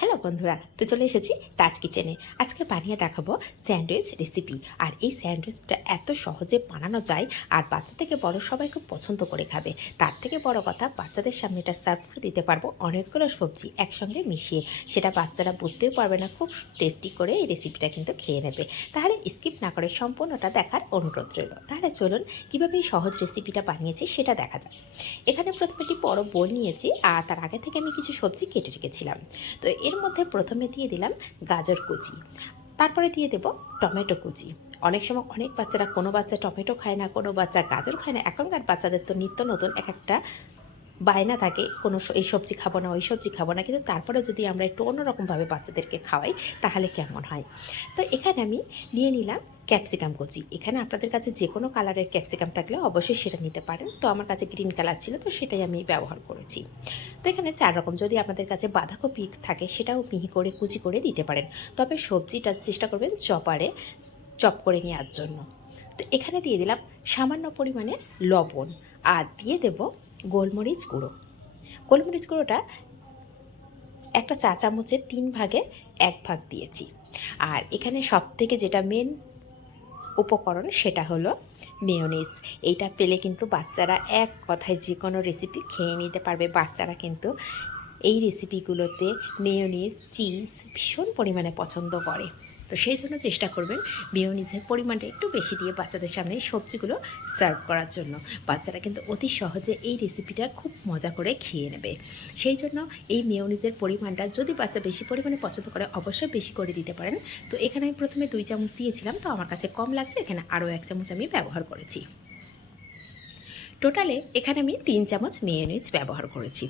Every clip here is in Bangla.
হ্যালো বন্ধুরা, তো চলে এসেছি তাজ কিচেনে আজকে বানিয়ে দেখাবো স্যান্ডউইচ রেসিপি আর এই স্যান্ডউইচটা এত সহজে বানানো যায়, আর বাচ্চা থেকে বড় সবাই খুব পছন্দ করে খাবে। তার থেকে বড় কথা, বাচ্চাদের সামনে এটা সার্ভ করে দিতে পারব অনেকগুলো সবজি একসঙ্গে মিশিয়ে। সেটা বাচ্চারা বুঝতেও পারবে না, খুব টেস্টি করে এই রেসিপিটা কিন্তু খেয়ে নেবে। তাহলে স্কিপ না করে সম্পূর্ণটা দেখার অনুরোধ রইল। তাহলে চলুন, কীভাবে এই সহজ রেসিপিটা বানিয়েছি সেটা দেখা যাক। এখানে প্রথমে একটি বড় বোল নিয়েছি, আর তার আগে থেকে আমি কিছু সবজি কেটে রেখেছিলাম। তো এর মধ্যে প্রথমে দিয়ে দিলাম গাজর কুচি। তারপরে দিয়ে দেব টমেটো কুচি। অনেক সময় অনেক বাচ্চারা কোনো বাচ্চা টমেটো খায় না, কোনো বাচ্চা গাজর খায় না। এখনকার বাচ্চাদের তো নিত্য নতুন এক একটা বায়না থাকে, কোনো এই সবজি খাব না, ওই সবজি খাব না, কিন্তু তারপরে যদি আমরা একটু অন্যরকমভাবে বাচ্চাদেরকে খাওয়াই, তাহলে কেমন হয়? তো এখানে আমি নিয়ে নিলাম ক্যাপসিকাম কুচি। এখানে আপনাদের কাছে যে কোনো কালারের ক্যাপসিকাম থাকলে অবশ্যই সেটা নিতে পারেন। তো আমার কাছে গ্রিন কালার ছিল, তো সেটাই আমি ব্যবহার করেছি। তো এখানে চার রকম, যদি আপনাদের কাছে বাঁধাকপি থাকে, সেটাও মিহি করে, কুচি করে দিতে পারেন। তবে সবজিটা চেষ্টা করবেন চপারে চপ করে নেওয়ার জন্য। তো এখানে দিয়ে দিলাম সামান্য পরিমাণে লবণ। আর দিয়ে দেব গোলমরিচ গুঁড়ো। গোলমরিচ গুঁড়োটা একটা চা চামচের তিন ভাগে এক ভাগ দিয়েছি। আর এখানে সব থেকে যেটা মেন উপকরণ সেটা হলো মেয়োনিজ এইটা পেলে কিন্তু বাচ্চারা এক কথায় যে কোনো রেসিপি খেয়ে নিতে পারবে। বাচ্চারা কিন্তু এই রেসিপিগুলোতে মেয়োনিজ চিজ ভীষণ পরিমাণে পছন্দ করে। তো সেই জন্য চেষ্টা করবেন মেয়োনিজের পরিমাণটা একটু বেশি দিয়ে বাচ্চাদের সামনে সবজিগুলো সার্ভ করার জন্য। বাচ্চারা কিন্তু অতি সহজে এই রেসিপিটা খুব মজা করে খেয়ে নেবে। সেই জন্য এই মেয়োনিজের পরিমাণটা যদি বাচ্চা বেশি পরিমাণে পছন্দ করে, অবশ্যই বেশি করে দিতে পারেন। তো এখানে আমি প্রথমে দুই চামচ দিয়েছিলাম, তো আমার কাছে কম লাগছে, এখানে আরও এক চামচ আমি ব্যবহার করেছি। টোটালে এখানে আমি তিন চামচ মেয়োনিজ ব্যবহার করেছি।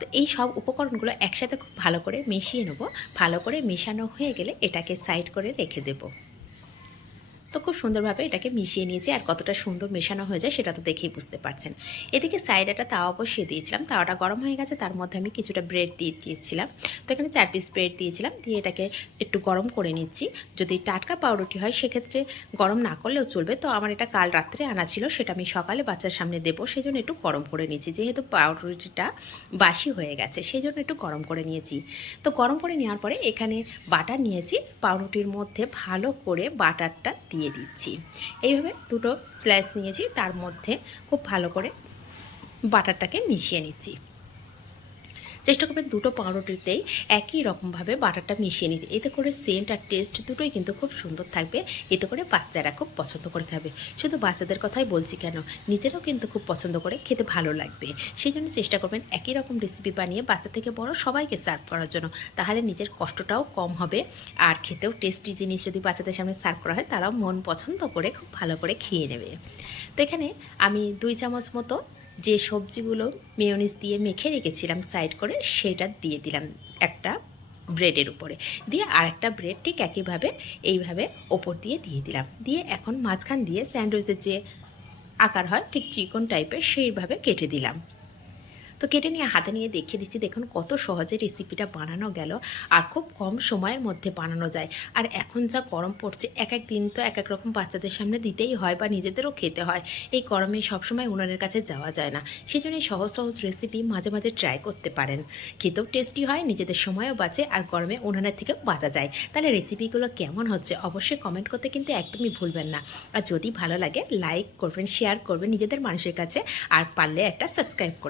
তো এই সব উপকরণগুলো একসাথে খুব ভালো করে মিশিয়ে নেব। ভালো করে মেশানো হয়ে গেলে এটাকে সাইড করে রেখে দেবো। তো খুব সুন্দরভাবে এটাকে মিশিয়ে নিয়েছি আর কতটা সুন্দর মেশানো হয়ে যায় সেটা তো দেখেই বুঝতে পারছেন। এদিকে সাইডে একটা তাওয়া বসিয়ে দিয়েছিলাম। তাওয়াটা গরম হয়ে গেছে, তার মধ্যে আমি কিছুটা ব্রেড দিয়ে দিয়েছিলাম। তো এখানে চার পিস ব্রেড দিয়েছিলাম, দিয়ে এটাকে একটু গরম করে নিচ্ছি। যদি টাটকা পাউরুটি হয়, সেক্ষেত্রে গরম না করলেও চলবে। তো আমার এটা কাল রাত্রে আনা ছিল, সেটা আমি সকালে বাচ্চার সামনে দেবো সেই জন্য একটু গরম করে নিচ্ছি। যেহেতু পাউরুটিটা বাসি হয়ে গেছে সেই জন্য একটু গরম করে নিয়েছি। তো গরম করে নেওয়ার পরে এখানে বাটার নিয়েছি। পাউরুটির মধ্যে ভালো করে বাটারটা দিয়ে দিচ্ছি। এইভাবে দুটো স্ল্যাশ নিয়েছি তার মধ্যে খুব ভালো করে বাটারটাকে মিশিয়ে নিচ্ছি। চেষ্টা করবেন দুটো পাউরুটিতেই একই রকমভাবে বাটারটা মিশিয়ে নিতে। এতে করে সেন্ট আর টেস্ট দুটোই কিন্তু খুব সুন্দর থাকবে। এতে করে বাচ্চারা খুব পছন্দ করে খাবে। শুধু বাচ্চাদের কথাই বলছি কেন, নিজেরাও কিন্তু খুব পছন্দ করে খেতে ভালো লাগবে। সেই জন্য চেষ্টা করবেন একই রকম রেসিপি বানিয়ে বাচ্চা থেকে বড় সবাইকে সার্ভ করার জন্য। তাহলে নিজের কষ্টটাও কম হবে। আর খেতেও টেস্টি জিনিস যদি বাচ্চাদের সামনে সার্ভ করা হয়, তারাও মন পছন্দ করে, খুব ভালো করে খেয়ে নেবে। তো এখানে আমি দুই চামচ মতো যে সবজিগুলো মেয়নিস দিয়ে মেখে রেখেছিলাম সাইড করে, সেটা দিয়ে দিলাম একটা ব্রেডের উপরে। দিয়ে আর একটা ব্রেড ঠিক একইভাবে, এইভাবে ওপর দিয়ে দিয়ে দিলাম। দিয়ে এখন মাঝখান দিয়ে স্যান্ডউইচের যে আকার হয়, ঠিক চিকন টাইপের সেইভাবে কেটে দিলাম। তো কেটে নিয়ে হাতে নিয়ে দেখিয়ে দিচ্ছি, দেখুন কত সহজে রেসিপিটা বানানো গেল আর খুব কম সময়ের মধ্যে বানানো যায়। আর এখন যা গরম পড়ছে, এক এক দিন তো এক এক রকম বাচ্চাদের সামনে দিতেই হয় বা নিজেদেরও খেতে হয়। এই গরমে সবসময় উনানের কাছে যাওয়া যায় না। সেই জন্য এই সহজ সহজ রেসিপি মাঝে মাঝে ট্রাই করতে পারেন। খেতেও টেস্টি হয়, নিজেদের সময়ও বাঁচে আর গরমে উনানের থেকেও বাঁচা যায়। তাহলে রেসিপিগুলো কেমন হচ্ছে অবশ্যই কমেন্ট করতে কিন্তু একদমই ভুলবেন না। আর যদি ভালো লাগে লাইক করবেন শেয়ার করবেন নিজেদের মানুষের কাছে আর পারলে একটা সাবস্ক্রাইব করে